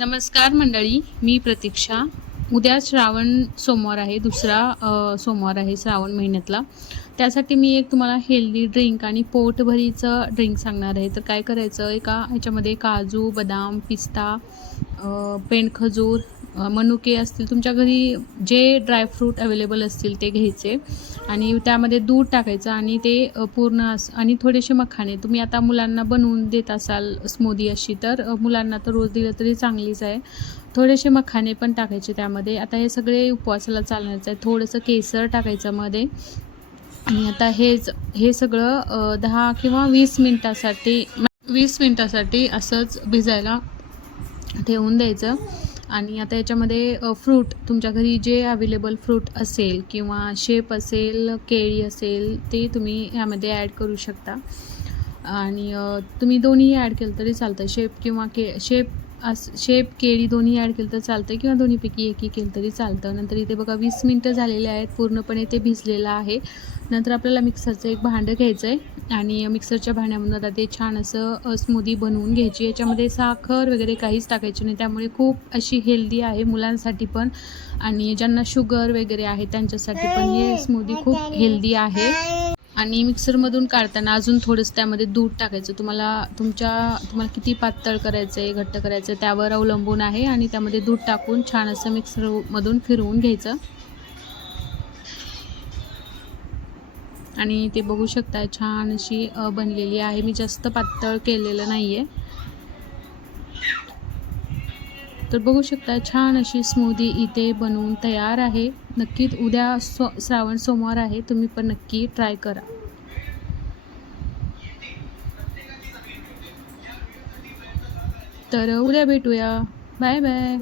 नमस्कार मंडळी, मी प्रतीक्षा. उद्या श्रावण सोमवार आहे, दुसरा सोमवार आहे श्रावण महिन्यातला. त्यासाठी मी एक तुम्हाला हेल्दी ड्रिंक आणि पोटभरीचं ड्रिंक सांगणार आहे. तर काय करायचं, ह्याच्यामध्ये काजू, बदाम, पिस्ता, पेंडखजूर, मनुके असतील तुमच्या घरी जे ड्रायफ्रूट अवेलेबल असतील ते घ्यायचे आणि त्यामध्ये दूध टाकायचं आणि ते पूर्ण आणि थोडेसे मखाणे. तुम्ही आता मुलांना बनवून देत असाल स्मूदी अशी, तर मुलांना तर रोज दिलं तरी चांगलीच आहे. थोडेसे मखाणे पण टाकायचे त्यामध्ये. आता हे सगळे उपवासाला चालणारच आहे. थोडंसं केसर टाकायचं मध्ये आणि आता हे सगळं 10 किंवा 20 मिनटासाठी असंच भिजायला ठेवून द्यायचं. आणि आता याच्यामध्ये फ्रूट तुमच्या घरी जे अवेलेबल फ्रूट असेल किंवा शेप असेल, केळी असेल, ते तुम्ही ह्यामध्ये ॲड करू शकता. आणि तुम्ही दोन्ही ॲड केलं तरी चालतं. शेप केळी दोन्ही ॲड केलं तर चालतं किंवा दोन्हीपैकी एकही केलं तरी चालतं. नंतर इथे बघा 20 मिनटं झालेले आहेत, पूर्णपणे ते भिजलेलं आहे. नंतर आपल्याला मिक्सरचं एक भांडं घ्यायचं आहे आणि मिक्सरच्या भांड्यामधून आता ते छान असं स्मूदी बनवून घ्यायची. याच्यामध्ये साखर वगैरे काहीच टाकायची नाही, त्यामुळे खूप अशी हेल्दी आहे मुलांसाठी पण आणि ज्यांना शुगर वगैरे आहे त्यांच्यासाठी पण हे स्मूदी खूप हेल्दी आहे. आणि मिक्सरमधून काढताना अजून थोडंसं त्यामध्ये दूध टाकायचं. तुम्हाला किती पातळ करायचं आहे, घट्ट करायचं आहे त्यावर अवलंबून आहे. आणि त्यामध्ये दूध टाकून छान असं मिक्सरमधून फिरवून घ्यायचं. आणि ते बघू शकता छान अशी बनलेली आहे. मी जास्त पातळ केलेलं नाही आहे. तर बघू शकता छान अशी स्मूदी इथे बनवून तयार आहे. नक्कीच उद्या श्रावण सोमवार आहे, तुम्ही पण नक्की ट्राय करा. तर उद्या भेटूया. Bye bye.